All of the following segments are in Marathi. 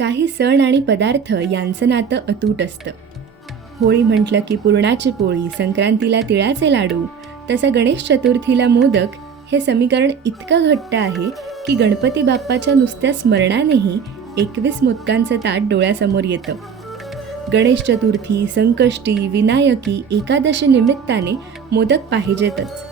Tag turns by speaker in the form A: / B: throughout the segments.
A: काही सण आणि पदार्थ यांचं नातं अतूट असतं. होळी म्हटलं की पुरणाची पोळी संक्रांतीला तिळाचे लाडू तसं गणेश चतुर्थीला मोदक हे समीकरण इतकं घट्ट आहे की गणपती बाप्पाच्या नुसत्या स्मरणानेही एकवीस मोदकांचं ताट डोळ्यासमोर येतं. गणेश चतुर्थी संकष्टी विनायकी एकादशी निमित्ताने मोदक पाहिजेतच.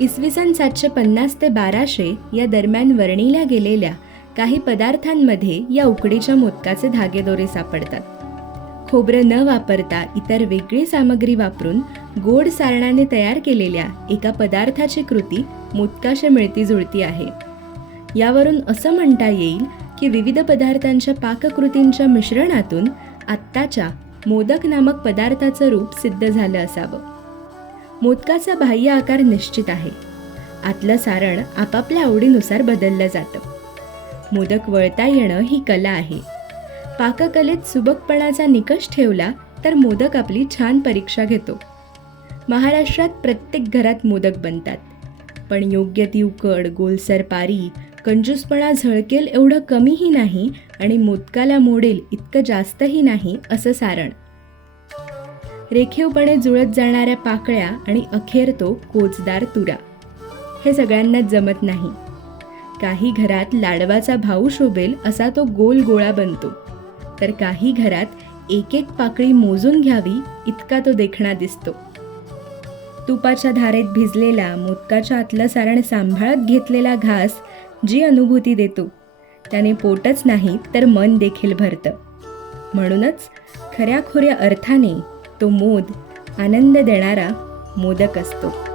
A: इसवी सन सातशे पन्नास ते बाराशे या दरम्यान वर्णिल्या गेलेल्या काही पदार्थांमध्ये या उकडीच्या मोदकाचे धागेदोरे सापडतात. खोबरं न वापरता इतर वेगळी सामग्री वापरून गोड सारणाने तयार केलेल्या एका पदार्थाची कृती मोदकाशी मिळती जुळती आहे. यावरून असं म्हणता येईल की विविध पदार्थांच्या पाककृतींच्या मिश्रणातून आत्ताच्या मोदक नामक पदार्थाचं रूप सिद्ध झालं असावं. मोदकाचा बाह्य आकार निश्चित आहे. आतलं सारण आपापल्या आवडीनुसार बदललं जातं. मोदक वळता येणं ही कला आहे. पाककलेत सुबकपणाचा निकष ठेवला तर मोदक आपली छान परीक्षा घेतो. महाराष्ट्रात प्रत्येक घरात मोदक बनतात. पण योग्य ती उकड गोलसर पारी कंजूसपणा झळकेल एवढं कमीही नाही आणि मोदकाला मोडेल इतकं जास्तही नाही असं सारण. रेखीवपणे जुळत जाणाऱ्या पाकळ्या आणि अखेर तो कोचदार तुरा. हे सगळ्यांनाच जमत नाही. काही घरात लाडवाचा भाऊ शोभेल असा तो गोल गोळा बनतो. तर काही घरात एक एक पाकळी मोजून घ्यावी इतका तो देखणा दिसतो. तुपाच्या धारेत भिजलेला मोदकाच्या आतलं सारण सांभाळत घेतलेला घास जी अनुभूती देतो. त्याने पोटच नाही तर मन देखील भरतं. म्हणूनच खऱ्याखुऱ्या अर्थाने तो मोद आनंद देणारा मोदक असतो.